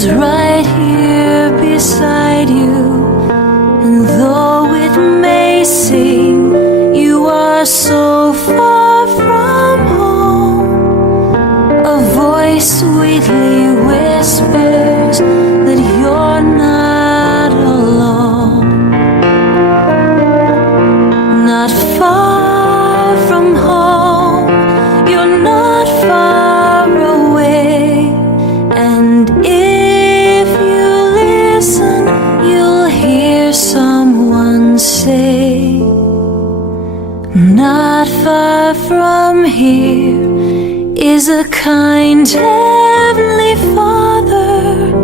is right here beside you. And though it may seem you are so far from home, a voice sweetly whispers that you're not alone. Not far from home, you're not far away. And if you listen, you'll hear someone say, not far from here is a kind heavenly Father,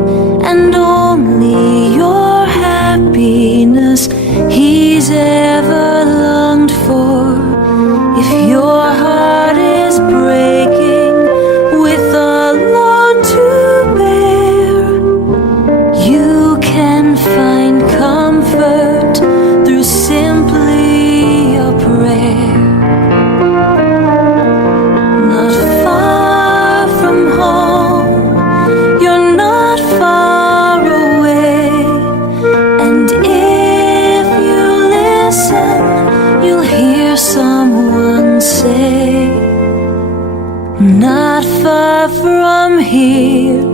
and only your happiness He's ever longed for. If your heart is breaking with a load to bear, you can find comfort through simply a prayer. Not far from home, you're not far away. And if you listen, you'll hear someone say, not far from here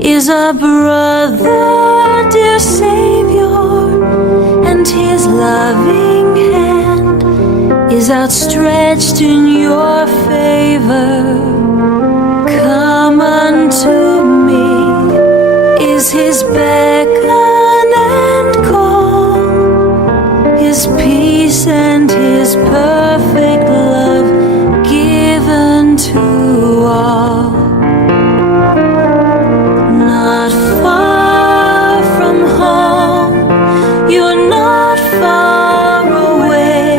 is a brother, dear Savior, and His loving hand is outstretched in your favor. Come unto me is His beckon and call, His peace and His perfect love given to all. Not far from home, you're not far away.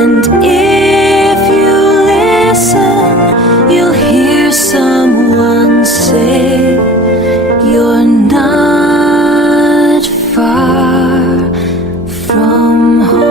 And if you listen, you'll hear someone say, you're not far from home.